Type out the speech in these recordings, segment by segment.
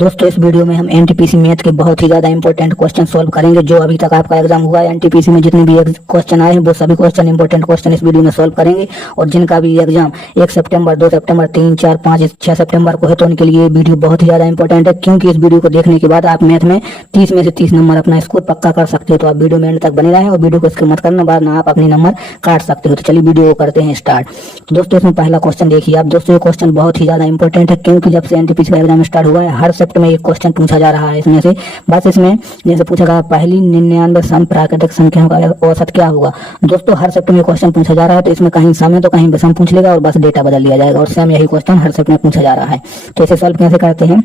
दोस्तों इस वीडियो में हम एनटीपीसी मैथ के बहुत ही ज्यादा इंपॉर्टेंट क्वेश्चन सॉल्व करेंगे। जो अभी तक आपका एग्जाम हुआ है एनटीपीसी में जितने भी क्वेश्चन आए हैं वो सभी क्वेश्चन इंपॉर्टेंट क्वेश्चन इस वीडियो में सॉल्व करेंगे। और जिनका भी एग्जाम 1 सितंबर 2 सितंबर 3 4 5 6 सितंबर को है तो उनके लिए वीडियो बहुत ही ज्यादा इंपॉर्टेंट है, क्योंकि इस वीडियो को देखने के बाद आप मैथ में 30 में से 30 नंबर अपना स्कोर पक्का कर सकते हो। तो आप वीडियो में एंड तक बने रहें और वीडियो को स्किप मत करना, बाद में आप अपने नंबर काट सकते हो। तो चलिए वीडियो को करते हैं स्टार्ट। तो दोस्तों इसमें पहला क्वेश्चन देखिए आप। दोस्तों ये क्वेश्चन बहुत ही ज्यादा इंपॉर्टेंट है, क्योंकि जब से एनटीपीसी का एग्जाम स्टार्ट हुआ है हर शिफ्ट में एक क्वेश्चन पूछा जा रहा है इसमें से। बस इसमें जैसे पूछा गया पहली 99 सम प्राकृतिक संख्याओं का औसत क्या होगा। दोस्तों हर शिफ्ट में क्वेश्चन पूछा जा रहा है, तो इसमें कहीं सम है तो कहीं विषम पूछ लेगा और बस डेटा बदल दिया जाएगा, और सेम यही क्वेश्चन हर शिफ्ट में पूछा जा रहा है। तो इसे सॉल्व कैसे करते हैं।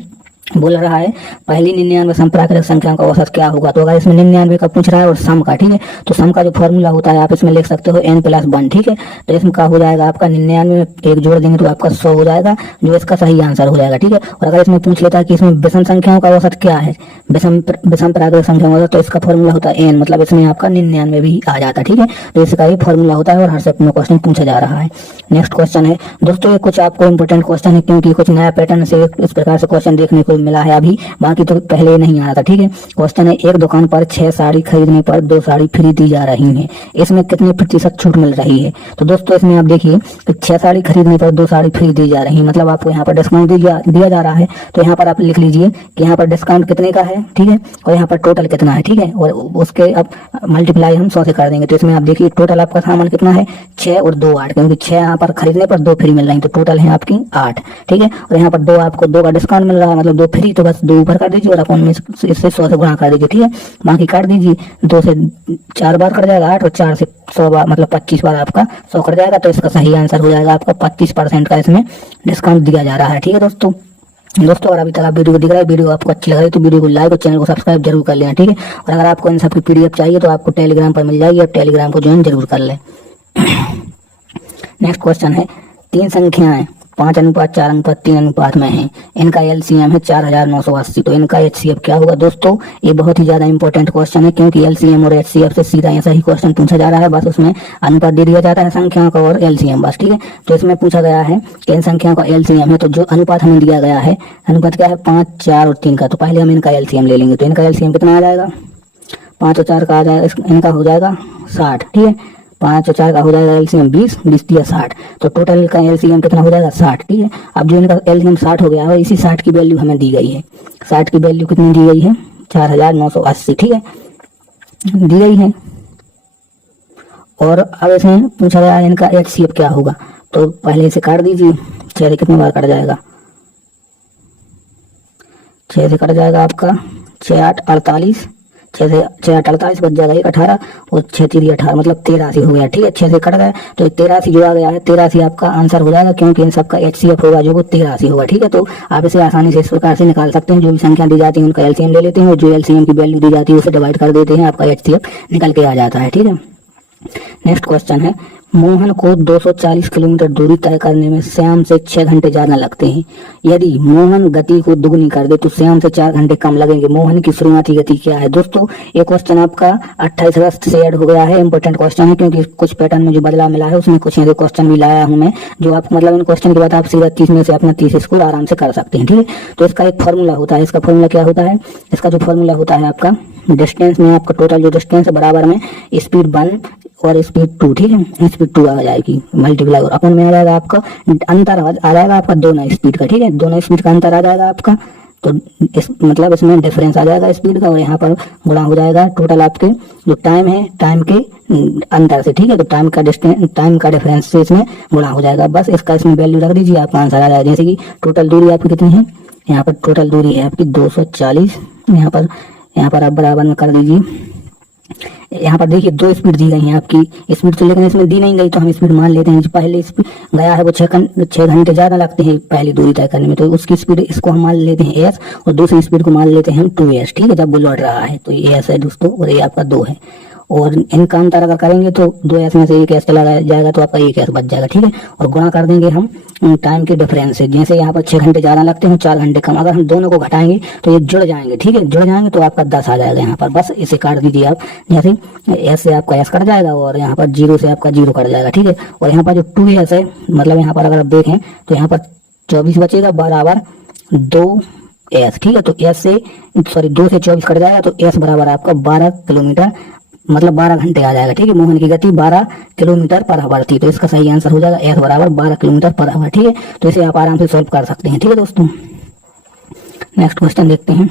बोल रहा है पहली 99 सम प्राकृतिक संख्याओं का औसत क्या होगा। तो अगर इसमें 99 का पूछ रहा है और सम का, ठीक है, तो सम का जो फॉर्मूला होता है आप इसमें लिख सकते हो n+1, ठीक है। तो इसमें का हो जाएगा आपका 99 में एक जोड़ देंगे तो आपका 100 हो जाएगा, जो इसका सही आंसर हो जाएगा, ठीक है। और अगर इसमें पूछ लेता है कि इसमें विषम संख्याओं का औसत क्या है, विषम प्राकृतिक संख्याओं का औसत, तो इसका फॉर्मूला होता है n, मतलब इसमें आपका 99 भी आ जाता है, ठीक है। तो इसका ये फॉर्मूला होता है और हर शिफ्ट में क्वेश्चन पूछा जा रहा है। नेक्स्ट क्वेश्चन है दोस्तों, ये कुछ आपको इंपॉर्टेंट क्वेश्चन है, क्योंकि कुछ नया पैटर्न से इस प्रकार से क्वेश्चन देखने को मिला है अभी, बाकी तो पहले नहीं आ रहा था, ठीक है। क्वेश्चन है एक दुकान पर 6 साड़ी खरीदने पर 2 साड़ी फ्री दी जा रही हैं, इसमें कितने प्रतिशत छूट मिल रही है। तो दोस्तों इसमें आप देखिए 6 साड़ी खरीदने पर 2 साड़ी फ्री दी जा रही है, मतलब आपको यहाँ पर डिस्काउंट दिया जा रहा है। तो यहाँ पर आप लिख लीजिए कि यहाँ पर डिस्काउंट कितने का है, ठीक है, और यहाँ पर टोटल कितना है, ठीक है, और उसके अब मल्टीप्लाई हम 100 से कर देंगे। तो इसमें आप देखिए टोटल आपका सामान कितना है 6 और 2 8, क्योंकि 6 यहाँ पर खरीदने पर 2 फ्री मिल रही है, तो टोटल है आपकी 8, ठीक है। और यहाँ पर 2 आपको 2 का डिस्काउंट मिल रहा है, मतलब 2 फ्री, तो बस 2 ऊपर कर दीजिए और अपन में इससे 100 से गुणा कर दीजिए, ठीक है। बाकी काट दीजिए, 2 से 4 बार कट जाएगा 8 और 4 से 100 बार, मतलब 25 बार आपका 100 कट जाएगा। तो इसका सही आंसर हो जाएगा आपका 25% का इसमें डिस्काउंट दिया जा रहा है, ठीक है दोस्तों। और अभी तक आप वीडियो को दिख रहा है, वीडियो आपको अच्छी लग रही है तो वीडियो को लाइक और चैनल को सब्सक्राइब जरूर कर लेना, ठीक है। और अगर आपको इन सबकी पीडीएफ चाहिए तो आपको टेलीग्राम पर मिल जाएगी, आप टेलीग्राम को ज्वाइन जरूर कर लें। नेक्स्ट क्वेश्चन है 3 संख्याएं 5:4:3 में है, इनका एलसीएम है 4980, तो इनका एचसीएफ क्या होगा। दोस्तों ये बहुत ही ज्यादा इंपॉर्टेंट क्वेश्चन है, क्योंकि एलसीएम और एचसीएफ से सीधा ऐसा ही क्वेश्चन पूछा जा रहा है, बस उसमें अनुपात दे दिया जाता है संख्याओं का और एलसीएम बस, ठीक है। तो इसमें पूछा गया है कि इन संख्याओं का एलसीएम है, तो जो अनुपात हमें दिया गया है, अनुपात क्या है 5 4 और 3 का, तो पहले हम इनका एलसीएम ले लेंगे। तो इनका एलसीएम कितना आ जाएगा, 5 और 4 का आ जाएगा, इनका हो जाएगा 60, ठीक है। 5 और 4 का हो जाएगा एलसीएम 20 दिया 60, तो टोटल का एलसीएम कितना हो जाएगा 60, ठीक है। अब जो इनका एलसीएम 60 हो गया है, इसी 60 की वैल्यू हमें दी गई है। 60 की वैल्यू कितनी दी गई है 4980, ठीक है, दी गई है। और अब इसमें पूछा गया है इनका एचसीएफ क्या होगा, तो पहले इसे काट दीजिए, 6 से कितनी बार कट जाएगा, 6 से कट जाएगा आपका 6 8 48, 6 से 6 8 48 बच जाएगा 1 18 और 6 3 18, मतलब 83 हो गया, ठीक है। 6 से कट गया तो 83 जो आ गया है 83 आपका आंसर हो जाएगा, क्योंकि इन सबका एचसीएफ होगा जो वो 83 होगा, ठीक है। तो आप इसे आसानी से इस प्रकार से निकाल सकते हैं, जो भी संख्या दी जाती है उनका एलसीएम ले लेते हैं और जो एलसीएम की वैल्यू दी जाती है उसे डिवाइड कर देते हैं, आपका एचसीएफ निकल के आ जाता है, ठीक है। नेक्स्ट क्वेश्चन है मोहन को 240 किलोमीटर दूरी तय करने में श्याम से 6 घंटे ज्यादा लगते हैं, यदि मोहन गति को दुगनी कर दे तो श्याम से 4 घंटे कम लगेंगे, मोहन की शुरुआती गति क्या है। दोस्तों ये क्वेश्चन आपका 28 अगस्त से ऐड हो गया है, इंपॉर्टेंट क्वेश्चन है, क्योंकि कुछ पैटर्न में जो बदलाव मिला है उसमें कुछ ऐसे क्वेश्चन भी लाया हूं मैं, जो आप मतलब इन क्वेश्चन के बाद आप सीधा 30 में से अपना 30 स्कोर आराम से कर सकते हैं, ठीक है। तो इसका एक फॉर्मूला होता है, इसका फॉर्मूला क्या होता है, इसका जो फॉर्मूला होता है आपका डिस्टेंस में आपका टोटल जो डिस्टेंस है बराबर में स्पीड 1 और स्पीड 2, ठीक है, स्पीड 2 आ जाएगी मल्टीप्लाई और अपन में आ जाएगा आपका अंतर आ जाएगा आपका दोनों स्पीड का, ठीक है, दोनों स्पीड का अंतर आ जाएगा आपका, तो इस मतलब इसमें डिफरेंस आ जाएगा स्पीड का, और यहाँ पर गुणा हो जाएगा टोटल आपके जो टाइम है टाइम के अंतर से, ठीक है। तो टाइम का डिफरेंस से इसमें गुणा हो जाएगा, बस इसका इसमें वैल्यू रख दीजिए, आपका आंसर आ जाएगा। जैसे कि टोटल दूरी आपकी कितनी है, यहाँ पर टोटल दूरी है आपकी 240, यहाँ पर आप बराबर में कर दीजिए। यहाँ पर देखिए 2 स्पीड दी गई है आपकी स्पीड, तो लेकिन इसमें दी नहीं गई तो हम स्पीड मान लेते हैं, जो पहले स्पीड गया है वो 6 घंटे ज्यादा लगते हैं पहली दूरी तय करने में, तो उसकी स्पीड इसको हम मान लेते हैं एस और दूसरी स्पीड को मान लेते हैं हम 2s, ठीक है, जब वो लौट रहा है। तो ये एस है दोस्तों और ये आपका 2 है, और इनका अंतर अगर करेंगे तो 2s में से 1s चला जाएगा तो आपका 1s बच जाएगा, ठीक है। और गुणा कर देंगे हम टाइम के डिफरेंस से, जैसे यहाँ पर 6 घंटे ज्यादा लगते हैं 4 घंटे कम, अगर हम दोनों को घटाएंगे तो ये जुड़ जाएंगे, ठीक है, जुड़ जाएंगे तो आपका 10 आ जाएगा यहाँ पर, बस इसे काट दीजिए आप, जैसे s से आपका s कट जाएगा और यहाँ पर 0 से आपका 0 कट जाएगा, ठीक है। और यहाँ पर जो 2s है, मतलब यहाँ पर अगर आप देखें तो यहाँ पर 24 बचेगा बराबर 2 एस, ठीक है। तो एस से सॉरी 2 से 24 कट जाएगा तो एस बराबर आपका 12 किलोमीटर मतलब 12 घंटे आ जाएगा, ठीक है। मोहन की गति 12 किलोमीटर पर आवर थी, तो इसका सही आंसर हो जाएगा एस बराबर 12 किलोमीटर पर आवर, ठीक है। तो इसे आप आराम से सॉल्व कर सकते हैं, ठीक है दोस्तों। नेक्स्ट क्वेश्चन देखते हैं।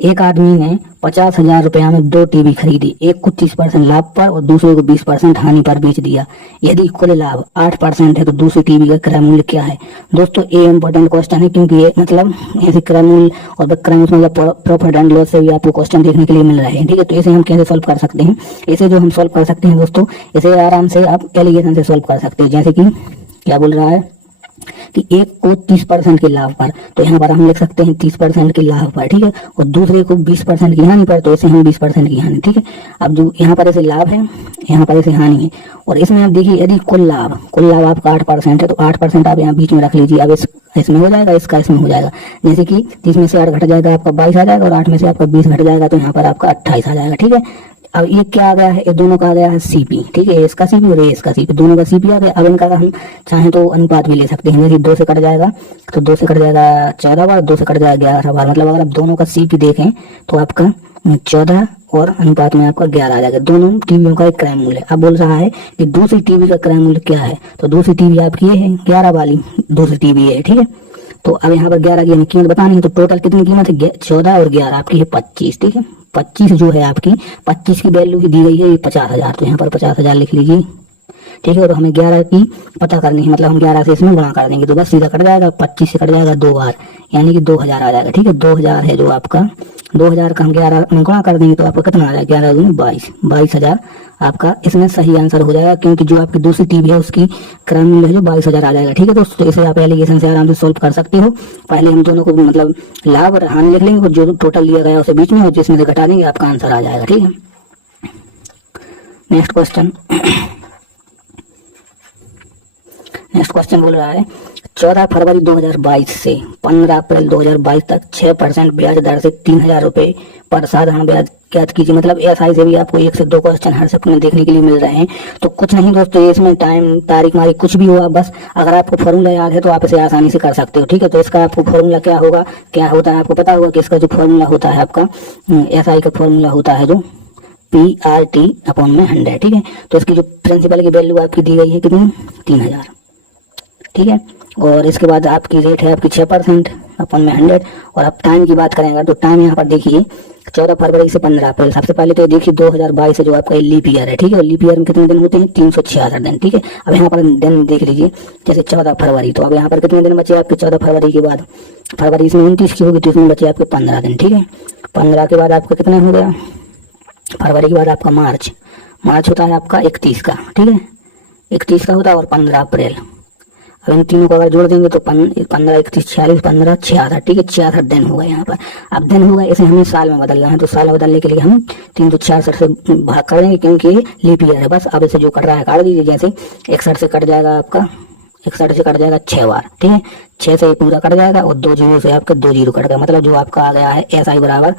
एक आदमी ने 50,000 रुपया में 2 टीवी खरीदी, एक को 30% लाभ पर और दूसरे को 20% हानि पर बेच दिया। यदि कुल लाभ 8% है तो दूसरी टीवी का क्रय मूल्य क्या है? दोस्तों ये इंपॉर्टेंट क्वेश्चन है, क्योंकि ये मतलब ऐसे क्रय मूल्य और विक्रय मूल्य मतलब प्रॉफिट एंड लॉस से भी आपको क्वेश्चन देखने के लिए मिल रहे हैं, ठीक है। तो इसे हम कैसे सॉल्व कर सकते हैं? इसे जो हम सॉल्व कर सकते हैं दोस्तों, इसे आराम से आप एलिगेशन से सॉल्व कर सकते हैं। जैसे कि क्या बोल रहा है कि एक को 30% के लाभ पर, तो यहाँ पर हम लिख सकते हैं 30% के लाभ पर, ठीक है। और दूसरे को 20% की हानि पर, तो इसे हम 20% की हानि, ठीक है। अब जो यहाँ पर ऐसे लाभ है, यहाँ पर ऐसे हानि है, और इसमें आप देखिए यदि कुल लाभ आपका 8% है तो 8% आप यहाँ बीच में रख लीजिए। अब इसमें हो जाएगा, इसका इसमें हो जाएगा। जैसे कि 30 में से 8 घट जाएगा आपका 22 आ जाएगा, और 8 में से आपका 20 घट जाएगा तो यहाँ पर आपका 28 आ जाएगा, ठीक है। अब ये क्या आ गया है? ये दोनों का आ गया है सीपी, ठीक है। इसका सीपी और ये इसका सीपी, दोनों का सीपी आ गया। अब इनका हम चाहें तो अनुपात भी ले सकते हैं। जैसे 2 से कट जाएगा तो 2 से कट जाएगा 14 बार, 2 से कट जाएगा 11 बार। मतलब अगर आप दोनों का सीपी देखें तो आपका 14 और अनुपात में आपका 11 आ जाएगा। दोनों टीवियों का एक क्रय मूल्य। अब बोल रहा है कि दूसरी टीवी का क्रय मूल्य क्या है? तो दूसरी टीवी आपकी ये है 11 वाली दूसरी टीवी है, ठीक है। तो अब यहाँ पर 11 की कीमत बतानी है, तो टोटल कितनी कीमत है? 14 और 11 आपकी है 25, ठीक है। 25 जो है आपकी 25 की वैल्यू की दी गई है 50,000, तो यहाँ पर 50,000 लिख लीजिए, ठीक है। और हमें 11 की पता करनी है, मतलब हम 11 से इसमें गुणा कर देंगे तो बस सीधा कट जाएगा। 25 से कट जाएगा 2 बार, यानी कि 2000 आ जाएगा, ठीक है। 2000 है जो आपका 2000 का हम 11 में गुणा कर देंगे तो आपका कितना आ जाएगा? 11 दूनी 22, 22,000 आपका इसमें सही आंसर हो जाएगा, क्योंकि जो आपकी दूसरी टीवी है उसकी क्रय मूल्य है जो 22,000 आ जाएगा, ठीक है दोस्तों। तो इसे आप एलिगेशन से आराम से सोल्व कर सकते हो। पहले हम दोनों को मतलब लाभ और हानि लिख लेंगे, जो टोटल लिया गया उसे बीच में और जिसमें से घटा देंगे आपका आंसर आ जाएगा, ठीक है। नेक्स्ट क्वेश्चन बोल रहा है 14 फरवरी 2022 से 15 अप्रैल 2022 तक 6% ब्याज दर से 3,000 रुपए पर साधारण ब्याज ज्ञात कीजिए। मतलब एसआई से भी आपको 1 से 2 क्वेश्चन हर शिफ्ट में देखने के लिए मिल रहे हैं। तो कुछ नहीं दोस्तों, इसमें टाइम तारीख मारी कुछ भी हुआ, बस अगर आपको फॉर्मूला याद है तो आप इसे आसानी से कर सकते हो, ठीक है। तो इसका आपको फॉर्मूला क्या होगा, क्या होता है आपको पता होगा कि इसका जो फॉर्मूला होता है आपका एसआई का फॉर्मूला होता है जो PRT/100, ठीक है। तो इसकी जो प्रिंसिपल की वैल्यू आपकी दी गई है कितनी? 3,000, ठीक है। और इसके बाद आपकी रेट है आपकी 6%/100। और अब टाइम की बात करेंगे तो टाइम यहाँ पर देखिए 14 फरवरी से 15 अप्रैल। सबसे पहले तो देखिए 2022 से जो आपका लीप ईयर है, ठीक है। लीप ईयर में कितने दिन होते हैं? 366 दिन, ठीक है। अब यहाँ पर दिन देख लीजिए, जैसे 14 फरवरी, तो अब यहाँ पर कितने दिन बचे आपके 14 फरवरी के बाद? फरवरी इसमें 29 की होगी तो इसमें बचे आपके 15 दिन, ठीक है। 15 के बाद आपका कितना हो गया? फरवरी के बाद आपका मार्च होता है आपका 31 का, ठीक है। 31 का होता है, और 15 अप्रैल। अब इन तीनों को अगर जोड़ देंगे तो 15, 31, 46, 15, 66, ठीक है। 66 दिन होगा यहाँ पर। अब दिन होगा, इसे हमें साल में बदलना है, तो साल में बदलने के लिए हम 366 से भाग कर देंगे, क्योंकि लीप ईयर है। बस अब इसे जो कट रहा है काट दीजिए। जैसे 61 से कट जाएगा आपका, 61 से कट जाएगा 6 बार, ठीक है। 6 से पूरा कट जाएगा और 2 जीरो से आपके 2 जीरो कट गया। मतलब जो आपका आ गया है एसआई बराबर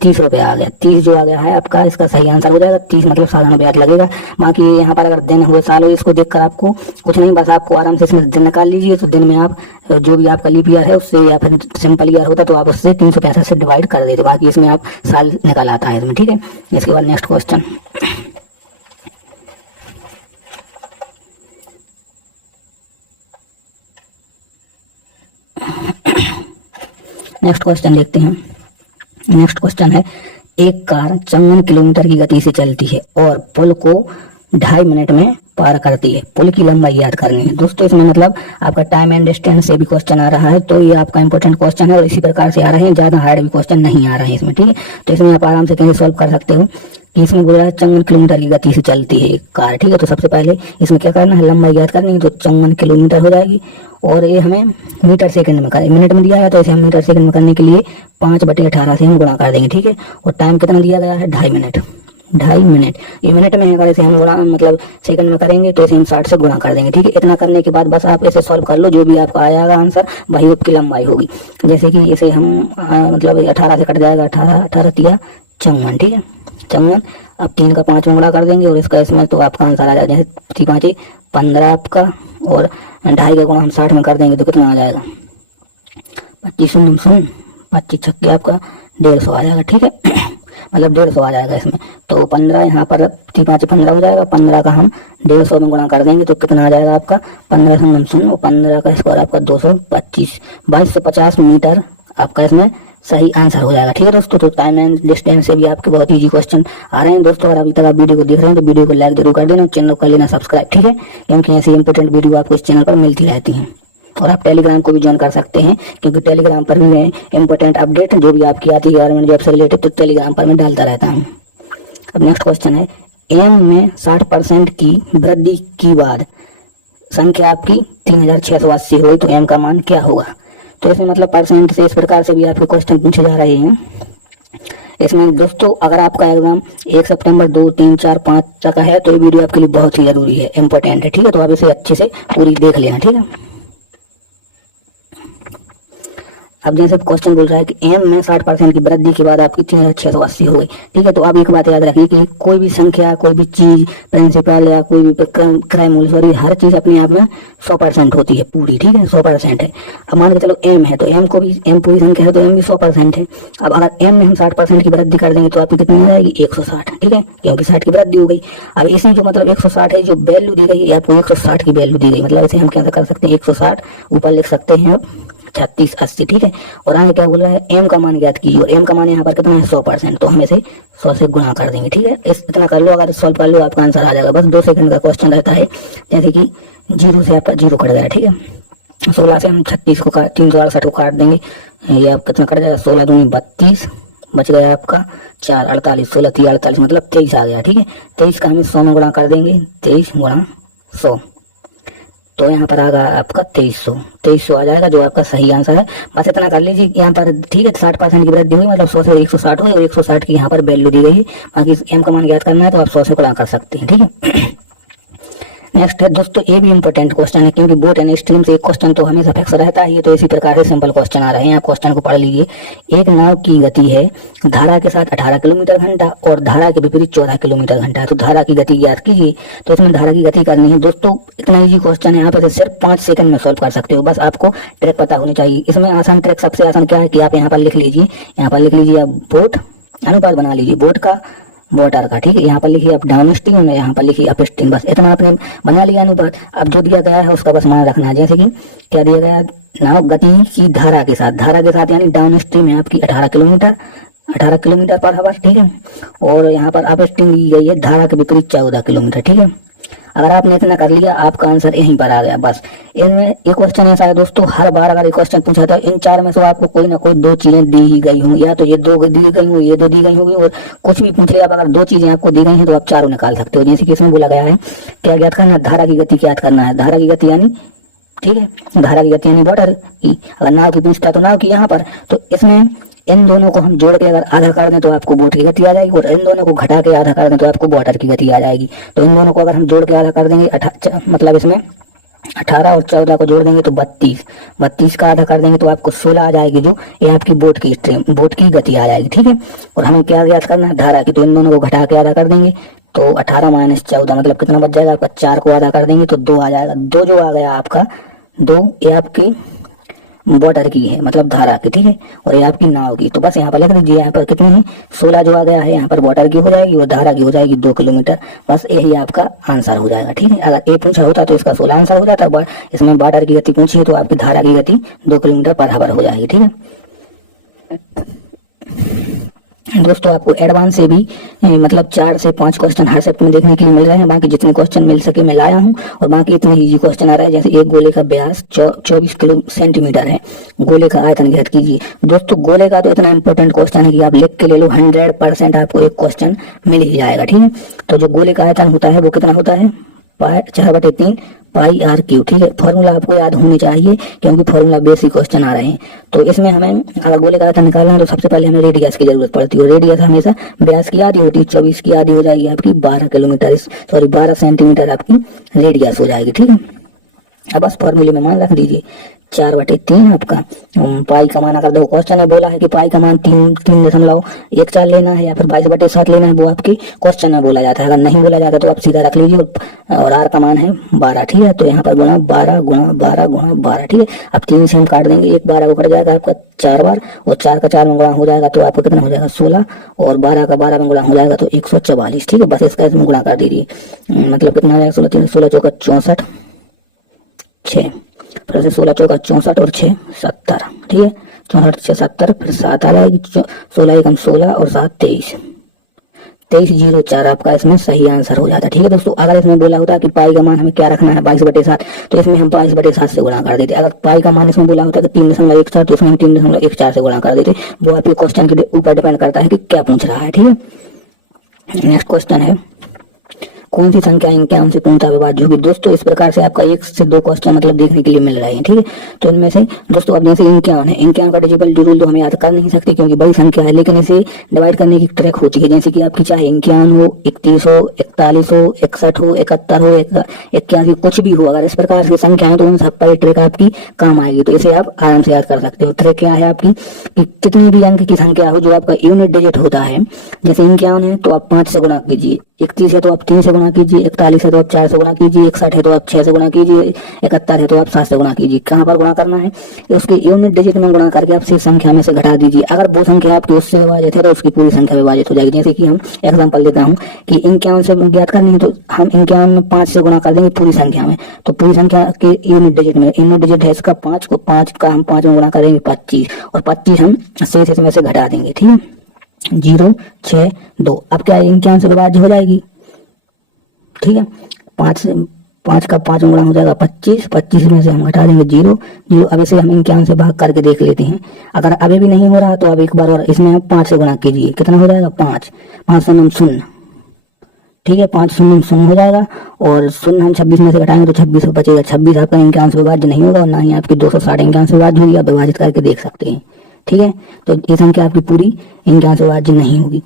30 रुपये आ गया। 30 जो आ गया है आपका, इसका सही आंसर हो जाएगा 30, मतलब साधारण ब्याज लगेगा। बाकी यहाँ पर अगर दिन हुए साल हो, इसको देखकर आपको कुछ नहीं, बस आपको आराम से इसमें दिन निकाल लीजिए। तो दिन में आप जो भी आपका लीप ईयर है उससे, या फिर सिंपल ईयर होता तो आप उससे 365 से डिवाइड कर देते। बाकी इसमें आप साल निकाल आता है इसमें, ठीक है। इसके बाद नेक्स्ट क्वेश्चन देखते हैं। नेक्स्ट क्वेश्चन है, एक कार 54 किलोमीटर की गति से चलती है और पुल को 2.5 मिनट में पार करती है। पुल की लंबाई याद करनी है। दोस्तों इसमें मतलब आपका टाइम एंड डिस्टेंस से भी क्वेश्चन आ रहा है, तो ये आपका इंपॉर्टेंट क्वेश्चन है। और इसी प्रकार से आ रहे हैं, ज्यादा हार्ड भी क्वेश्चन नहीं आ रहे हैं इसमें, ठीक है। तो इसमें आप आराम से कैसे सॉल्व कर सकते हो कि इसमें बोल रहा है 54 किलोमीटर की गति से चलती है एक कार, ठीक है। तो सबसे पहले इसमें क्या करना है, लंबाई याद करनी है। तो 54 किलोमीटर हो जाएगी, और ये हमें मीटर सेकंड में करें, मिनट में दिया गया तो इसे हम मीटर सेकंड में करने के लिए 5/18 से हम गुणा कर देंगे, ठीक है। और टाइम कितना दिया गया है? 2.5 मिनट। 2.5 मिनट, ये मिनट में अगर इसे हम गुणा मतलब सेकंड में करेंगे तो इसे हम 60 से गुणा कर देंगे, ठीक है। इतना करने के बाद बस आप इसे सॉल्व कर लो, जो भी आपका आएगा आंसर वही उसकी लंबाई होगी। जैसे कि इसे हम मतलब 18 से कट जाएगा, 18 तिया 54, ठीक है। 54, अब 3 का 5 में गुणा कर देंगे और इसका इसमें तो आपका आंसर आ जाएगा, जैसे 5 15 आपका, और 2.5 का गुणा हम 60 में कर देंगे तो कितना आ जाएगा? 25 सुन 25 छक्के आपका 150 आ जाएगा, ठीक है। मतलब 150 आ जाएगा इसमें। तो 15 यहाँ पर 5 15 हो जाएगा, 15 का हम 150 में गुणा कर देंगे तो कितना आ जाएगा आपका 15 सुन 15 का स्क्वायर आपका 225, 2250 मीटर आपका इसमें सही आंसर हो जाएगा, ठीक है दोस्तों। तो टाइम एंड डिस्टेंस से भी आपके बहुत इजी क्वेश्चन आ रहे हैं दोस्तों। अगर अभी तक आप वीडियो को देख रहे हैं तो वीडियो को लाइक जरूर कर देना, चैनल को कर लेना सब्सक्राइब, ठीक है, क्योंकि ऐसी इंपोर्टेंट वीडियो आपको इस चैनल पर मिलती रहती हैं। और आप टेलीग्राम को भी ज्वाइन कर सकते हैं, क्योंकि टेलीग्राम पर भी मैं इंपॉर्टेंट अपडेट जो भी आपकी आती है गवर्नमेंट जॉब से रिलेटेड तो टेलीग्राम पर मैं डालता रहता हूँ। अब नेक्स्ट क्वेश्चन है, एम में 60% की वृद्धि की बाद संख्या आपकी 3680 हुई तो एम का मान क्या होगा। तो इसमें मतलब परसेंट से इस प्रकार से भी आपके क्वेश्चन पूछे जा रहे हैं। इसमें दोस्तों अगर आपका एग्जाम 1 सितंबर 2, 3, 4, 5 तक है तो ये वीडियो आपके लिए बहुत ही जरूरी है, इंपॉर्टेंट है, ठीक है। तो आप इसे अच्छे से पूरी देख लेना, ठीक है। अब जैसे क्वेश्चन बोल रहा है कि एम में 60% की वृद्धि के बाद आपकी 3680 हो गई, ठीक है। तो आप एक बात याद रखिए कि कोई भी संख्या, कोई भी चीज, प्रिंसिपल या कोई भी क्रय मूल्य, सॉरी, हर चीज अपने आप में 100% होती है पूरी, ठीक है, 100% है। अब मान के चलो एम है तो एम को भी, एम पूरी संख्या है तो एम भी 100% है। अब अगर एम में हम 60% की वृद्धि कर देंगे तो आपकी कितनी हो जाएगी 160, ठीक है, क्योंकि 60 की वृद्धि हो गई। अब इसी जो मतलब 160 है, जो वैल्यू दी गई है आपको 160 की वैल्यू दी गई, मतलब इसे हम क्या कर सकते हैं 160 ऊपर लिख सकते हैं अब 3680, ठीक है। और आगे क्या बोल रहा है, एम का मान ज्ञात कीजिए, और एम का मान यहाँ पर कितना है 100%, तो हम इसे 100 से गुणा कर देंगे, ठीक है। इतना कर लो, अगर सॉल्व कर लो आपका आंसर आ जाएगा। बस 2 सेकंड का क्वेश्चन रहता है, जैसे कि 0 से आपका 0 कट गया, ठीक है। 16 से हम 36 को 368 को काट देंगे, ये आप कितना कट जाएगा 16 दूनी 32, बच गया आपका 4 48, 16 3 48 मतलब 23 आ गया, ठीक है। 23 का हम 100 में गुणा कर देंगे, 23 गुणा 100, तो यहाँ पर आ गया आपका 2300 आ जाएगा, जो आपका सही आंसर है। बस इतना कर लीजिए यहाँ पर, ठीक है। 60% की वृद्धि हुई, मतलब 100 से 160 हुई और 160 की यहाँ पर वैल्यू दी गई है। बाकी एम का मान ज्ञात करना है तो आप 100 से गुणा कर सकते हैं, ठीक है। नेक्स्ट है दोस्तों, ये भी इंपॉर्टेंट क्वेश्चन है, क्योंकि बोर्ड एंड स्ट्रीम से एक क्वेश्चन तो हमेशा फिक्स रहता है। तो इसी प्रकार से सिंपल क्वेश्चन आ रहे हैं, आप क्वेश्चन को पढ़ लीजिए। एक नाव की गति है धारा के साथ 18 किलोमीटर घंटा और धारा के विपरीत 14 किलोमीटर घंटा, तो धारा की गति ज्ञात कीजिए। तो इसमें धारा की गति करनी है दोस्तों, इतना इजी क्वेश्चन है, आप इसे सिर्फ 5 सेकंड में सोल्व कर सकते हो। बस आपको ट्रिक पता होनी चाहिए। इसमें आसान ट्रिक, सबसे आसान क्या है कि आप यहाँ पर लिख लीजिए, यहाँ पर लिख लीजिए आप बोट अनुपात बना लीजिए, बोट का वाटर का, ठीक है। यहाँ पर लिखिए आप डाउन स्ट्रीम, यहाँ पर लिखिए अप स्ट्रीम, बस इतना आपने बना लिया अनुपात। अब जो दिया गया है उसका बस मान रखना है, जैसे कि क्या दिया गया है, नाव गति की धारा के साथ यानी डाउन स्ट्रीम है आपकी 18 किलोमीटर पर आवर, ठीक है। और यहाँ पर अप स्ट्रीम दी गई है धारा के विपरीत 14 किलोमीटर, ठीक है। अगर आपने इतना कर लिया आपका आंसर यहीं पर आ गया। बस इनमें एक क्वेश्चन ऐसा है दोस्तों, हर बार अगर एक क्वेश्चन पूछा था इन 4 में से आपको कोई ना कोई 2 चीजें दी ही गई होंगी, या तो ये 2 दी गई होंगी, ये 2 दी गई होंगी, और कुछ भी पूछ ले आप, अगर 2 चीजें आपको दी गई हैं तो आप 4 निकाल सकते हो। जैसे कि इसमें बोला गया है क्या ज्ञात करना है, धारा की गति ज्ञात करना है। धारा की गति यानी, ठीक है, धारा की गति यानी वाटर की। अगर नाव की पूछता तो नाव की यहाँ पर, तो इसमें इन दोनों को हम जोड़ के अगर आधा कर दें तो आपको बोट की गति आ जाएगी, और इन दोनों को घटा के आधा कर दें तो आपको वाटर की गति आ जाएगी। तो इन दोनों को अगर हम जोड़ के आधा कर देंगे, मतलब इसमें 18 और 14 को जोड़ देंगे तो 32 का आधा कर देंगे तो आपको 16 आ जाएगी, जो ये आपकी बोट की गति आ जाएगी, ठीक है। और हमें क्या ज्ञात करना है, धारा की। तो इन दोनों को घटा के आधा कर देंगे तो 18 - 14 मतलब कितना बच जाएगा आपका, 4 को आधा कर देंगे तो 2 आ जाएगा। 2 जो आ गया आपका, 2 ये आपकी वाटर की है, मतलब धारा की, ठीक है, और ये आपकी नाव की। तो बस यहाँ पर लिख दीजिए, यहाँ पर कितनी है 16 जो आ गया है, यहाँ पर वाटर की हो जाएगी और धारा की हो जाएगी 2 किलोमीटर। बस यही आपका आंसर हो जाएगा, ठीक है। अगर ए पूछा होता तो इसका 16 आंसर हो जाता, इसमें वाटर की गति पूछी है तो आपकी धारा की गति 2 किलोमीटर पर आवर हो जाएगी, ठीक है। दोस्तों आपको एडवांस से भी मतलब 4 से 5 क्वेश्चन हर शिफ्ट में देखने के लिए मिल रहे हैं। बाकी जितने क्वेश्चन मिल सके मैं लाया हूं, और बाकी इतने इजी क्वेश्चन आ रहा है। जैसे एक गोले का व्यास 24 सेंटीमीटर है, गोले का आयतन ज्ञात कीजिए। दोस्तों गोले का तो इतना इंपॉर्टेंट क्वेश्चन है कि आप लिख के ले लो, 100% आपको एक क्वेश्चन मिल ही जाएगा, ठीक है। तो जो गोले का आयतन होता है वो कितना होता है, 4/3 पाई आर क्यू, ठीक है। फॉर्मूला आपको याद होने चाहिए, क्योंकि फॉर्मूला बेसिक क्वेश्चन आ रहे हैं। तो इसमें हमें अगर गोले का आयतन निकालना है तो सबसे पहले हमें रेडियस की जरूरत पड़ती है। रेडियस हमेशा व्यास की आधी होती है, 24 की आधी हो जाएगी आपकी 12 सेंटीमीटर आपकी रेडियस हो जाएगी, ठीक है। अब बस फॉर्मूले में मान रख दीजिए 4/3 आपका। पाई का मान अगर दो क्वेश्चन है, बोला है कि पाई का मान 3.14 लेना है या फिर 22/7 लेना है, वो आपकी क्वेश्चन में बोला जाता है। अगर नहीं बोला जाता तो आप सीधा रख लीजिए, और आर का मान है 12, ठीक है। तो यहाँ पर गुणा 12 गुणा 12 गुणा 12, ठीक है। अब 3 से हम काट देंगे, एक 12 को कट जाएगा आपका 4 बार, और 4 का 4 में गुणा हो जाएगा तो आपको कितना हो जाएगा 16, और 12 का 12 में गुणा हो जाएगा तो 144, ठीक है। बस इसका इसमें गुणा कर दीजिए, मतलब कितना आ जाएगा 16 16 चौका 64 6, फिर से 16 चौका 64 और 6 70, ठीक है। 64 6 70, फिर 7 आ जाएगी, 16 एकम 16 और 7 23, 2304 आपका इसमें सही आंसर हो जाता है, ठीक है दोस्तों। अगर इसमें बोला होता कि पाई का मान हमें क्या रखना है 22/7, तो इसमें हम 22/7 से गुणा कर देते। अगर पाई का मान इसमें बोला होता कि 3.14, तो इसमें हम 3.14 से गुणा कर देते। वो आपके क्वेश्चन के ऊपर डिपेंड करता है कि क्या पूछ रहा है, ठीक है। नेक्स्ट क्वेश्चन है, कौन सी संख्या इनके से पूर्णतः विभाज्य होगी। दोस्तों इस प्रकार से आपका 1 से 2 क्वेश्चन मतलब देखने के लिए मिल रहे हैं, ठीक है। तो इनमें से दोस्तों अब जैसे 51 है, 51 का डिजिटल रूल तो हम याद कर नहीं सकते क्योंकि बड़ी संख्या है, लेकिन इसे डिवाइड करने की ट्रिक होती है। जैसे कि आपकी चाहे 51 हो, 31 हो, 41 हो, 61 हो, 71 हो, 81, कुछ भी हो, अगर इस प्रकार की संख्या है तो उन सब पर ट्रिक आपकी काम आएगी। तो इसे आप आराम से याद कर सकते हो। ट्रिक क्या है आपकी कि कितनी भी अंक की संख्या हो जो आपका यूनिट डिजिट होता है, जैसे 51 है तो आप 5 से गुणा कीजिए, 31 है तो आप 3 से गुणा कीजिए, 41 है तो आप 4 से गुणा कीजिए, 61 है तो आप 6 से गुणा कीजिए, 71 है तो आप 7 से गुणा कीजिए। कहाँ पर गुणा करना है, उसके यूनिट डिजिट में गुणा करके आप शेष संख्या में से घटा दीजिए। अगर वो संख्या आपकी उससे विभाजित है तो उसकी पूरी संख्या विभाजित हो जाएगी। जैसे कि हम एग्जांपल देता हूँ कि 51 से ज्ञात करनी है तो हम 51 में 5 से गुणा कर देंगे पूरी संख्या में, तो पूरी संख्या के यूनिट डिजिट में, यूनिट डिजिट है इसका 5 को, 5 का हम 5 में गुणा करेंगे 25, और 25 हम शेष इसमें से घटा देंगे, ठीक है। 0 6 2, अब क्या 51 से विभाज्य हो जाएगी, ठीक है। 5 का 5 गुणा हो जाएगा 25, 25 में से हम घटा देंगे 0 0। अब इसे हम 51 से भाग करके देख लेते हैं। अगर अभी भी नहीं हो रहा तो अब एक बार और इसमें हम 5 से गुणा कीजिए, कितना हो जाएगा 5 5 शून्य 0, ठीक है। 5 शून्य 0 हो जाएगा, और 0 हम 26 में से घटाएंगे तो 26 बचेगा। 26 आपका 51 से विभाज्य नहीं होगा, और ना ही आपकी 260 51 से विभाज्य होगी। आप विभाजित करके देख सकते हैं, ठीक है। तो ये संख्या आपकी पूरी 51 से विभाज्य नहीं होगी।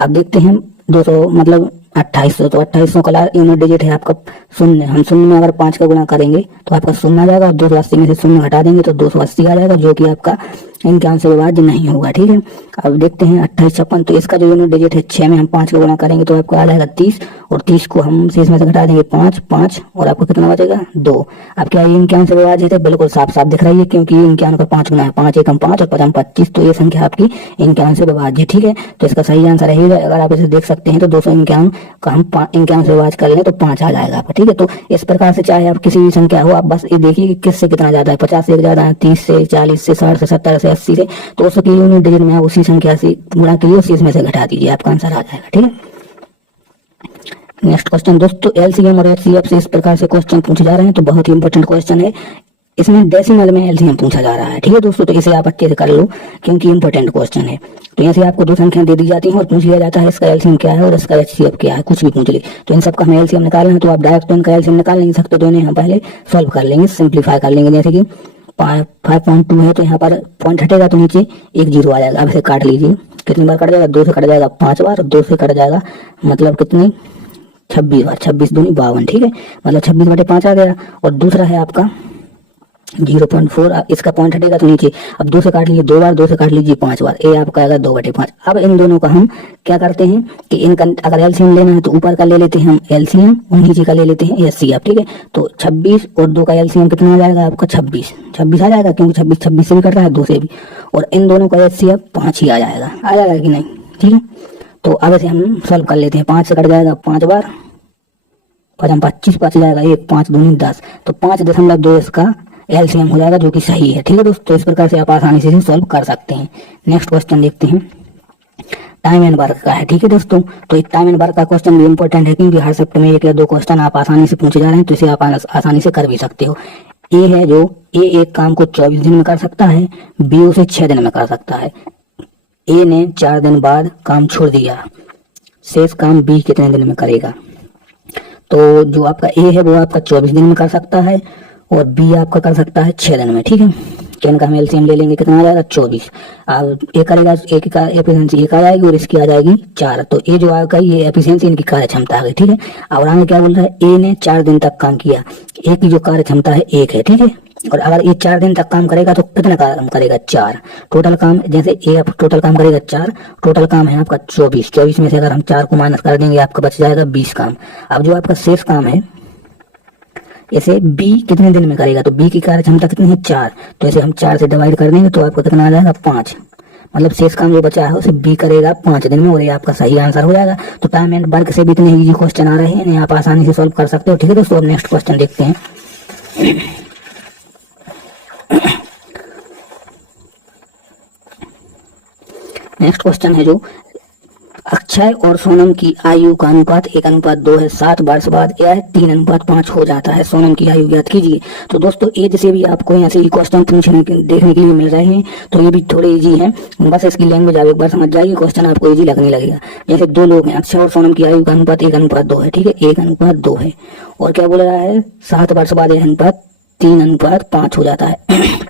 अब देखते हैं 200 मतलब 2800, तो 2800 का यूनिट डिजिट है आपका 0। हम 0 में अगर 5 का गुणा करेंगे तो आपका 0 आ जाएगा, 280 में से 0 घटा देंगे तो 280 आ जाएगा, जो कि आपका 51 से विभाज्य नहीं होगा, ठीक है। अब देखते हैं 28 56, तो इसका जो यूनिट डिजिट है 6 में हम 5 का गुणा करेंगे तो आपको आ जाएगा 30, और 30 को हम शेष में से घटा देंगे 5 5, और आपको कितना बचेगा 2। अब क्या ये 51 से विभाज्य है, बिल्कुल साफ साफ दिख रही है क्योंकि ये 51 का 5 गुना है, 5 एकम 5 और 5 25, तो ये संख्या आपकी 51 से विभाज्य, ठीक है। तो इसका सही आंसर है, अगर आप इसे देख सकते हैं तो 251 का हम 51 से विभाज्य कर लें तो 5 आ जाएगा आपका, ठीक है। तो इस प्रकार से चाहे आप किसी भी संख्या हो, आप बस ये देखिए कि किससे कितना ज्यादा है, 50 से ज्यादा है, 30 से, 40 से, 60 से, 70 से, 80 से, तो उसकी यूनिट डिजिट में आप उसी संख्या से गुणा कीजिए, उसी में से घटा दीजिए, आपका आंसर आ जाएगा, ठीक है। नेक्स्ट क्वेश्चन दोस्तों, एलसीएम और एचसीएफ से इस प्रकार से क्वेश्चन पूछे जा रहे हैं, तो बहुत ही इंपॉर्टेंट क्वेश्चन है। इसमें डेसिमल में एलसीएम पूछा जा रहा है, ठीक है दोस्तों। तो इसे आप अच्छे से कर लो क्योंकि इंपॉर्टेंट क्वेश्चन है। तो ऐसे आपको 2 संख्या दे दी जाती हैं और पूछ लिया जाता है इसका एलसीएम क्या है और इसका एचसीएफ क्या है, कुछ भी पूछ ले। तो इन सबका हमें एलसीएम निकालना है, तो आप डायरेक्ट तो इनका एलसीएम निकाल नहीं सकते, तो इन्हें हम पहले सॉल्व कर लेंगे, सिंप्लीफाई कर लेंगे। जैसे कि 5.2 है तो यहाँ पर पॉइंट हटेगा तो नीचे 1 0 आ जाएगा। अब इसे काट लीजिए, कितनी बार कट जाएगा, 2 से कट जाएगा 5 बार, 2 से कट जाएगा मतलब कितनी 26 बार, 26 दूनी 52, ठीक है। मतलब 26/5 आ गया। और दूसरा है आपका 0.4, इसका पॉइंट हटेगा तो नीचे, अब 2 से काट लीजिए 2 बार, 2 से काट लीजिए 5 बार, ये आपका आएगा 2/5। अब इन दोनों का हम क्या करते हैं कि इनका अगर एलसीएम लेना है तो ऊपर का ले लेते हैं हम एलसीएम और नीचे का ले लेते हैं एचसीएफ, ठीक है। तो 26 और 2 का एलसीएम कितना आ जाएगा आपका 26 आ जाएगा, क्योंकि 26 से भी कट रहा है, 2 से भी, और इन दोनों का एचसीएफ 5 ही आ जाएगा कि नहीं, ठीक है। तो अब इसे हम सॉल्व कर लेते हैं। 5 से कट जाएगा 5 बार, 5 25 बच जाएगा 1, 5 दूनी 10, तो 5.2 इसका एलसीएम हो जाएगा, जो कि सही है, ठीक है दोस्तों। तो इस प्रकार से आप आसानी से सॉल्व कर सकते हैं। नेक्स्ट क्वेश्चन देखते हैं, टाइम एंड वर्क का है, ठीक है दोस्तों। तो एक टाइम एंड वर्क का क्वेश्चन भी इंपॉर्टेंट है क्योंकि हर शिफ्ट में 1 या 2 क्वेश्चन आप आसानी से पूछे जा रहे हैं, तो इसे आप आसानी से कर भी सकते हो। ए है जो ए एक काम को 24 दिन में कर सकता है, बी उसे 6 दिन में कर सकता है। ए ने 4 दिन बाद काम छोड़ दिया, शेष काम बी कितने दिन में करेगा। तो जो आपका ए है वो आपका 24 दिन में कर सकता है और बी आपका कर सकता है 6 दिन में, ठीक है। तो इनका हम एलसीएम ले लेंगे, कितना आ जाएगा 24। अब एक करेगा, एक का एफिशिएंसी एक आ जाएगी और इसकी आ जाएगी 4। तो ये जो आपका ये एफिशिएंसी इनकी कार्य क्षमता आ गई, ठीक है। और आगे क्या बोल रहा है, ए ने 4 दिन तक काम किया, ए की जो कार्य क्षमता है 1 है, ठीक है। और अगर ये 4 दिन तक काम करेगा तो कितना काम करेगा, 4। टोटल काम जैसे ए अब टोटल काम करेगा 4, टोटल काम है आपका 24। 24 में से अगर हम 4 को माइनस कर देंगे आपका बच जाएगा 20 काम। अब जो आपका शेष काम है, ऐसे बी कितने दिन में करेगा, तो बी की कार्य क्षमता कितनी है 4, तो ऐसे हम 4 से डिवाइड कर देंगे तो आपका कितना आ जाएगा 5। मतलब शेष काम जो बचा है उसे बी करेगा 5 दिन में, और ये आपका सही आंसर हो जाएगा। तो टाइम एंड वर्क से भी इतने इजी क्वेश्चन आ रहे हैं, इन्हें आप आसानी से सॉल्व कर सकते हो, ठीक है दोस्तों। अब नेक्स्ट क्वेश्चन देखते हैं। नेक्स्ट क्वेश्चन है जो अक्षय और सोनम की आयु का अनुपात 1:2 है, 7 वर्ष बाद यह 3:5 हो जाता है, सोनम की आयु ज्ञात कीजिए। तो दोस्तों एज से भी आपको यहाँ से ये क्वेश्चन पूछने देखने के लिए मिल रहे हैं, तो ये भी थोड़े इजी हैं, बस इसकी लैंग्वेज आप एक बार समझ जाइए, क्वेश्चन आपको इजी लगने लगेगा। जैसे 2 लोग हैं, अक्षय और सोनम की आयु का अनुपात 1:2 है, ठीक है, 1:2 है, और क्या बोल रहा है 7 वर्ष बाद यह अनुपात 3:5 हो जाता है।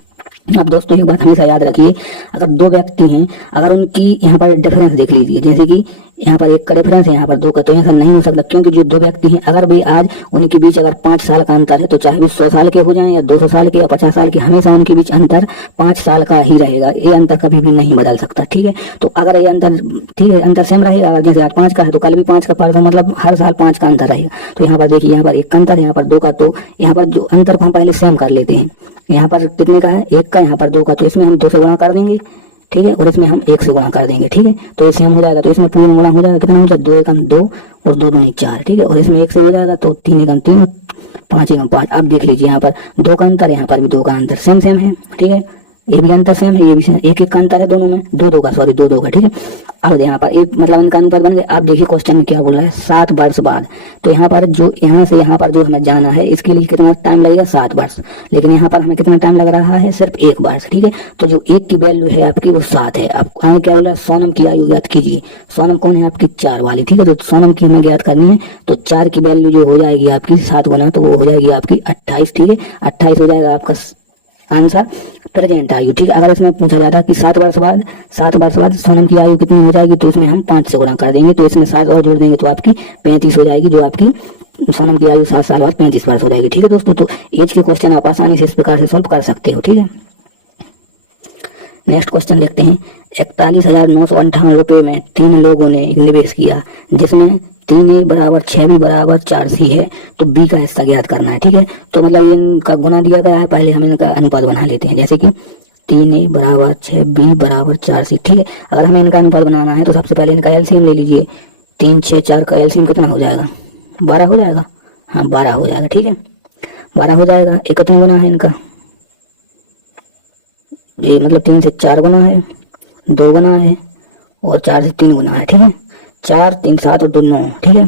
अब दोस्तों एक बात हमेशा याद रखिए, अगर 2 व्यक्ति हैं, अगर उनकी यहाँ पर डिफरेंस देख लीजिए, जैसे कि यहाँ पर 1 का डिफरेंस है, यहाँ पर 2 का, तो ऐसा नहीं हो सकता, क्योंकि जो 2 व्यक्ति हैं अगर भी आज उनके बीच अगर 5 साल का अंतर है, तो चाहे भी 100 साल के हो जाएं या 200 साल के या 50 साल के, हमेशा उनके बीच अंतर 5 साल का ही रहेगा, ये अंतर कभी भी नहीं बदल सकता, ठीक है। तो अगर ये अंतर, ठीक है, अंतर सेम रहेगा, अगर जैसे आज 5 का है तो कल भी 5 का पड़ेगा, मतलब हर साल 5 का अंतर रहेगा। तो यहाँ पर देखिए, यहाँ पर 1 का अंतर, यहाँ पर 2 का, तो यहाँ पर जो अंतर को हम पहले सेम कर लेते हैं। यहाँ पर कितने का है, 1 का, यहाँ पर 2 का, तो इसमें हम 2 से गुणा कर देंगे, ठीक है, और इसमें हम 1 से गुणा कर देंगे, ठीक है, तो इससे हम हो जाएगा, तो इसमें पूर्ण गुणा हो जाएगा, कितना हो जाएगा 2 एकम 2 और 2 दूनी 4, ठीक है, और इसमें 1 से हो जाएगा तो 3 एकम 3, 5 एकम 5। अब देख लीजिए यहाँ पर 2 का अंतर, यहाँ पर भी 2 का अंतर सेम सेम है, ठीक है, ये भी अंतर सेम है, ये भी सेम, 1 का अंतर है दोनों में, 2 का, सॉरी 2 का, ठीक है। अब यहाँ पर एक मतलब इनका अनुपात बन गया। आप देखिए क्वेश्चन में क्या बोल रहा है, 7 वर्ष बाद, तो यहाँ पर जो यहाँ से यहाँ पर जो हमें जाना है इसके लिए कितना टाइम लगेगा, 7 वर्ष, लेकिन यहाँ पर हमें कितना टाइम लग रहा है, सिर्फ 1 वर्ष, ठीक है। तो जो 1 की वैल्यू है आपकी वो 7 है। अब आगे क्या बोल रहा है, सोनम की आयु ज्ञात कीजिए। सोनम कौन है आपकी, 4 वाली, ठीक है, तो सोनम की हमें ज्ञात करनी है, तो 4 की वैल्यू जो हो जाएगी आपकी 7 गुना, तो वो हो जाएगी आपकी 28, ठीक है, 28 हो जाएगा आपका आंसर प्रेजेंट आयु, ठीक है। अगर इसमें पूछा जाता कि 7 वर्ष बाद सोनम की आयु कितनी हो जाएगी, तो इसमें हम 5 से गुणा कर देंगे, तो इसमें 7 और जोड़ देंगे तो आपकी 35 हो जाएगी, जो आपकी सोनम की आयु 7 साल बाद 35 वर्ष हो जाएगी, ठीक है दोस्तों। तो एज के क्वेश्चन आप आसानी से इस प्रकार से सोल्व कर सकते हो, ठीक है। नेक्स्ट क्वेश्चन देखते हैं। 41,958 रुपए में 3 लोगों ने निवेश किया, जिसमें 3A बराबर 6B बराबर 4C है, तो B का हिस्सा ज्ञात करना है, ठीक है। तो मतलब इनका गुना दिया गया है, पहले हम इनका अनुपात बना लेते हैं, जैसे कि 3A बराबर 6B बराबर 4C, ठीक है। अगर हमें इनका अनुपात बनाना है तो सबसे पहले इनका एलसीएम ले लीजिए। 3, 6, 4 का एलसीएम कितना हो जाएगा, 12 हो जाएगा, हाँ 12 हो जाएगा, ठीक है, 12 हो जाएगा। एक कितना गुना है इनका, ये मतलब 3 से 4 गुना है, 2 गुना है, और 4 से 3 गुना है, ठीक है। 4, 3, 7 और 2, 9, ठीक है।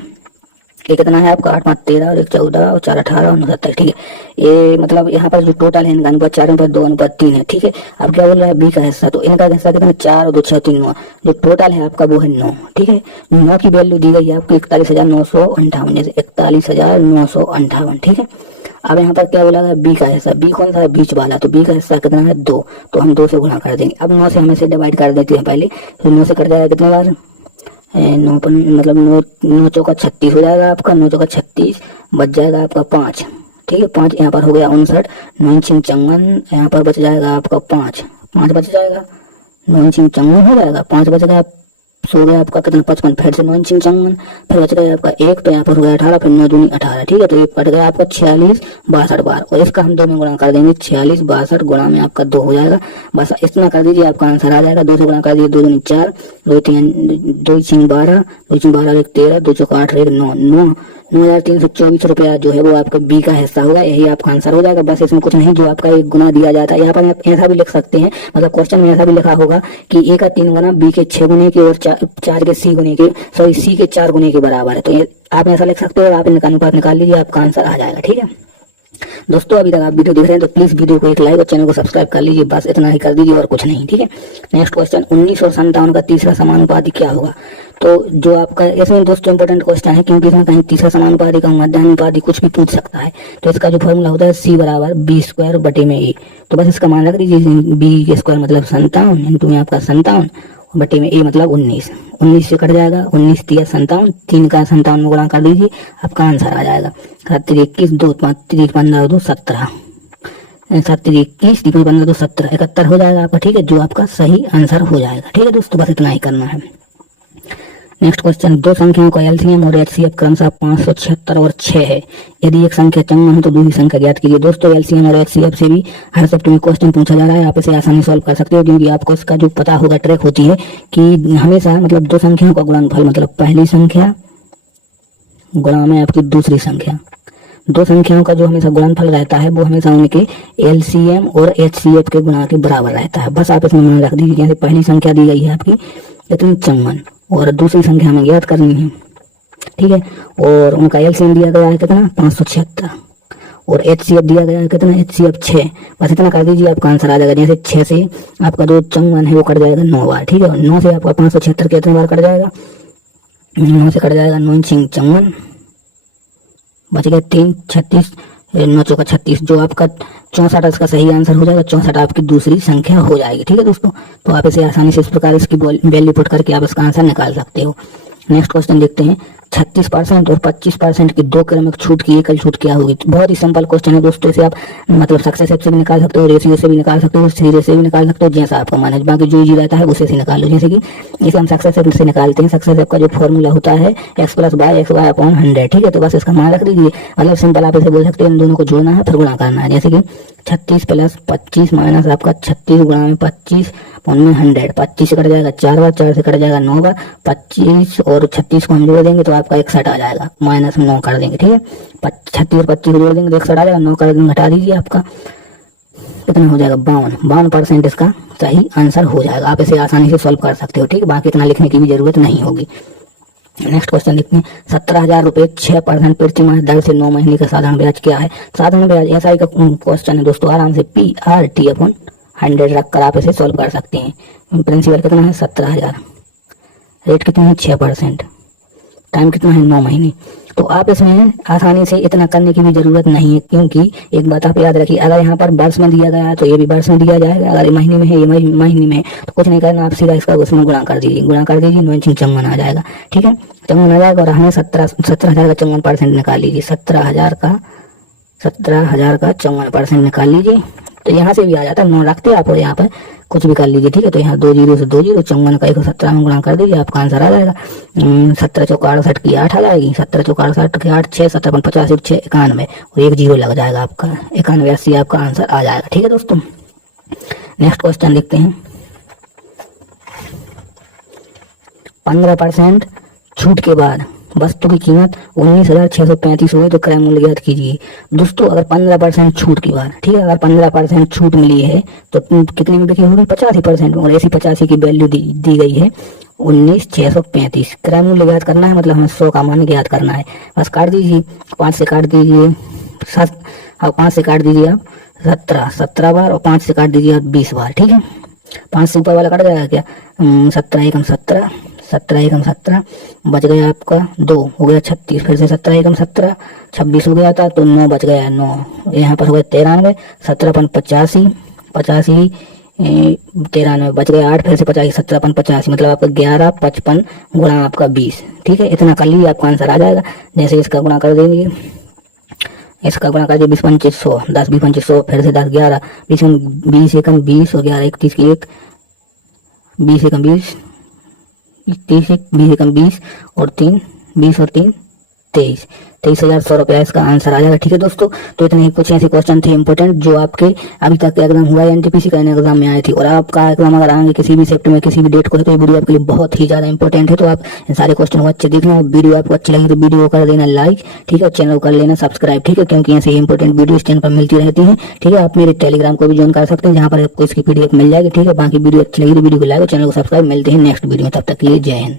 ये कितना है आपका, 8, 5, 13 और 1, 14 और 4, 18 और 9, 27, ठीक है। ये मतलब यहाँ पर जो टोटल है इनका अनुपात 4:2:3 है, ठीक है। अब क्या बोल रहा है, बी का हिस्सा, तो इनका हिस्सा कितना, 4 और 2, 6, 3, 9, जो टोटल है आपका वो है 9, ठीक है। 9 की वैल्यू दी गई है आपको 41,958, जैसे 41,958, ठीक है। अब यहाँ पर क्या बोला गया, बी का हिस्सा, बी कौन सा है, बीच वाला, तो बी का हिस्सा कितना है 2, तो हम 2 से गुणा कर देंगे। अब 9 से हम इसे डिवाइड कर देते हैं पहले, तो 9 से कट जाएगा कितने बार, 9 मतलब 9 चौका 36 हो जाएगा आपका, 9 चौका 36, बच जाएगा आपका 5, ठीक है। 5 यहाँ पर हो गया 59, 9 5 54, यहाँ पर बच जाएगा आपका 5 बच जाएगा, 9 5 54 हो जाएगा, 5 बच गया, सो गया आपका कितना 55, फिर से 9 5 54, फिर बच गया आपका 1, तो यहाँ पर हो गया 18, फिर 9 दूनी 18, ठीक है। तो ये कट गया आपका 46 62 बार, और इसका हम 2 में गुणा कर देंगे, 46 62 गुणा में आपका 2 हो जाएगा, बस इतना कर दीजिए, आपका आंसर आ जाएगा। 2 से गुणा कर दीजिए, 2 दूनी 4, 2 3 2 5 12, 2 5 12 1 13, 2 4 8 1 9, 9,324 रुपया जो है वो आपका बी का हिस्सा होगा, यही आपका आंसर हो जाएगा। बस इसमें कुछ नहीं, जो आपका एक गुना दिया जाता है, यहाँ पर आप ऐसा भी लिख सकते हैं, मतलब क्वेश्चन में ऐसा भी लिखा होगा कि ए का 3 गुना, बी के 6 गुने के और 4 के सी गुने के, सॉरी सी के 4 गुने के बराबर है, तो ये आप ऐसा लिख सकते हो, और आप इनका अनुपात निकाल लीजिए, आपका आंसर आ जाएगा, ठीक है। दोस्तों अभी तक आप वीडियो देख रहे हैं तो प्लीज वीडियो को एक लाइक और चैनल को सब्सक्राइब कर लीजिए, बस इतना ही कर दीजिए और कुछ नहीं, ठीक है। नेक्स्ट क्वेश्चन 19 और 57 का तीसरा समानुपाती क्या होगा। तो जो आपका इसमें दोस्तों इंपॉर्टेंट क्वेश्चन है, क्योंकि इसमें कहीं तीसरा समानुपाती का मध्यानुपाती कुछ भी पूछ सकता है। तो इसका जो फॉर्मूला होता है C बराबर B² बटे में A। तो बस इसका मान रख दीजिए, B² मतलब 57 इंटू में आपका 57 बटे में A मतलब 19। 19 से कट जाएगा, 19 तिया 57, 3 का 57 में गुणा कर दीजिए, आपका आंसर आ जाएगा 7 21 2 5 3 15 2 17, 7 21 3 15 2 17, 71 हो जाएगा आपका, ठीक है, जो आपका सही आंसर हो जाएगा, ठीक है दोस्तों, बस इतना ही करना है। नेक्स्ट क्वेश्चन, दो संख्याओं का एलसीएम और एचसीएफ क्रमशः 576 और 6 है। यदि एक संख्या चंगम है तो दूसरी संख्या ज्ञात कीजिए। दोस्तों एलसीएम और एचसीएफ से भी हर सब्जेक्ट में क्वेश्चन पूछा जा रहा है, आप इसे आसानी सॉल्व कर सकते हो, क्योंकि आपको इसका जो पता होगा ट्रैक होती है कि हमेशा मतलब दो संख्याओं का गुणनफल मतलब पहली संख्या गुणा में आपकी दूसरी संख्या, दो संख्याओं का जो हमेशा गुणनफल रहता है वो हमेशा उनके एलसीएम और एचसीएफ के गुणा के बराबर रहता है। बस आप इसमें मान रख दीजिए, जैसे पहली संख्या दी गई है आपकी इतनी 54 और दूसरी संख्या हमें ज्ञात करनी है, ठीक है, और उनका एलसीएम दिया गया है कितना 576 और एचसीएफ दिया गया है कितना एचसीएफ 6। बस इतना कर दीजिए, आपका आंसर आ जाएगा। जैसे 6 से आपका जो 54 है वो कट जाएगा 9 बार, ठीक है, 9 से आपका 576 कितने बार कट जाएगा, 9 से कट जाएगा 9 6 54, बच गया 3 36, 9 चौका 36, जो आपका 64 इसका सही आंसर हो जाएगा। 64 आपकी दूसरी संख्या हो जाएगी, ठीक है दोस्तों। तो आप इसे आसानी से इस प्रकार इसकी वैल्यू पुट करके आप इसका आंसर निकाल सकते हो। नेक्स्ट क्वेश्चन देखते हैं, 36% और 25% की दो क्रमिक छूट की एकल छूट क्या होगी। बहुत ही सिंपल क्वेश्चन है दोस्तों, इसे आप मतलब सक्सेसिव से भी निकाल सकते हो, रेशियो से भी निकाल सकते हो, सीरीज से भी निकाल सकते हो, जैसा आपका मन है, बाकी जो इजी रहता है उसे से निकाल लो। जैसे कि इसे हम सक्सेसिव से निकालते हैं, सक्सेसिव का जो फॉर्मूला होता है x + y xy अपॉन 100, ठीक है। तो बस इसका मान रख दीजिए, मतलब सिंपल आप इसे बोल सकते हैं, इन दोनों को जोड़ना है फिर गुणा करना है। जैसे कि 36 + 25 माइनस आपका 36 गुणा में 25 में 100, 25 से कट जाएगा 4 बार, 4 से कट जाएगा 9 बार, 25 और 36 को हम जोड़ देंगे तो आपका 61 आ जाएगा, माइनस में 9 कर देंगे, ठीक है। 36 और 25 को जोड़ देंगे तो 61 आ जाएगा, 9 कर देंगे घटा दीजिए, आपका कितना हो जाएगा 52% इसका सही आंसर हो जाएगा। आप इसे आसानी से सॉल्व कर सकते हो, ठीक है, बाकी इतना लिखने की भी जरूरत नहीं होगी। नेक्स्ट क्वेश्चन देखते हैं, 17,000 रुपए 6% प्रतिमाह दर से 9 महीने का साधारण ब्याज क्या है। साधारण ब्याज एसआई का क्वेश्चन है दोस्तों, आराम से PRT/100 रखकर आप इसे सॉल्व कर सकते हैं। प्रिंसिपल कितना है 17,000, रेट कितना है 6%, टाइम कितना है 9 महीने। तो आप इसमें आसानी से इतना करने की भी जरूरत नहीं है, क्योंकि एक बात आप याद रखिए, अगर यहाँ पर वर्ष में दिया गया है तो ये भी वर्ष में दिया जाएगा, अगर महीने में है ये महीने में है, तो कुछ नहीं करना, आप सीधा इसका उसमें गुणा कर दीजिए, 9 54 आ जाएगा, ठीक है, 54 आ जाएगा। और हमें 17,000 का 54% निकाल लीजिए, 17,000 का 54% निकाल लीजिए, तो यहाँ से भी आ जाता है 9 रखते आप और यहाँ पर कुछ भी कर लीजिए, ठीक है। तो यहाँ 2 0 से 2 0, 54 का 117 में गुणा कर दीजिए, आपका आंसर आ जाएगा 17 चौका 68 की 8 आ जाएगी, 17 चौका 68 की 8 6 57 50 6 91 और 1 0 लग जाएगा, आपका 91 80 आपका आंसर आ जाएगा, ठीक है दोस्तों। नेक्स्ट क्वेश्चन देखते हैं, 15% छूट के बाद वस्तु की कीमत 19,635 हुई तो क्रय मूल्य ज्ञात कीजिए। दोस्तों अगर 15% छूट के बाद, ठीक है, अगर 15% छूट मिली है तो कितने में बिकी होगी 85%, और ऐसी 85 की वैल्यू दी गई है 19,635। क्रय मूल्य ज्ञात करना है, मतलब हमें 100 का मान ज्ञात करना है। बस काट दीजिए, 5 से काट दीजिए 7, और 5 से काट दीजिए आप 17 बार, और 5 से काट दीजिए आप 20 बार, ठीक है। 5 से ऊपर वाला कट जाएगा क्या, 17 एकम 17, 17 एकम 17, बच गया आपका 2 हो गया 36, फिर से 17 एकम 17, 26 हो गया था तो 9 बच गया 9, यहाँ पर हो गया 93, 17 × 85, 85 93 बच गया 8, फिर से 50 17 × 85, मतलब आपका 11 55 गुणा आपका 20, ठीक है। इतना कर लीजिए, आपका आंसर आ जाएगा। जैसे इसका गुणा कर देंगे, इसका गुणा कर दिए 20 × 25 100, 10 20 25 100, फिर से 10 11 20 एकम 20 और 11 31 की 1, 20 एकम 20 30 20 एकम 20 और 3 20 और 3 23, 23,100 रुपया इसका आंसर आ जाएगा, ठीक है दोस्तों। तो इतने ही कुछ ऐसे क्वेश्चन थे इंपॉर्टेंट जो आपके अभी तक एग्जाम हुआ है, एनटीपीसी का एग्जाम में आए थे, और आपका एग्जाम अगर आएंगे किसी भी शिफ्ट में किसी भी डेट को, तो ये वीडियो आपके लिए बहुत ही ज्यादा इंपॉर्टेंट है। तो आप इन सारे क्वेश्चन को अच्छे देखना, वीडियो आपको अच्छी लगी तो वीडियो कर देना लाइक, ठीक है, चैनल को कर लेना सब्सक्राइब, ठीक है, क्योंकि ऐसे इंपॉर्टेंट वीडियो इस चैनल पर मिलती रहती है, ठीक है। आप मेरे टेलीग्राम को भी ज्वाइन कर सकते हैं, जहाँ पर आपको इसकी PDF मिल जाएगी, ठीक है। बाकी वीडियो अच्छी लगी तो वीडियो को लाइक और चैनल को सब्सक्राइब। मिलते हैं नेक्स्ट वीडियो में, तब तक के लिए जय हिंद।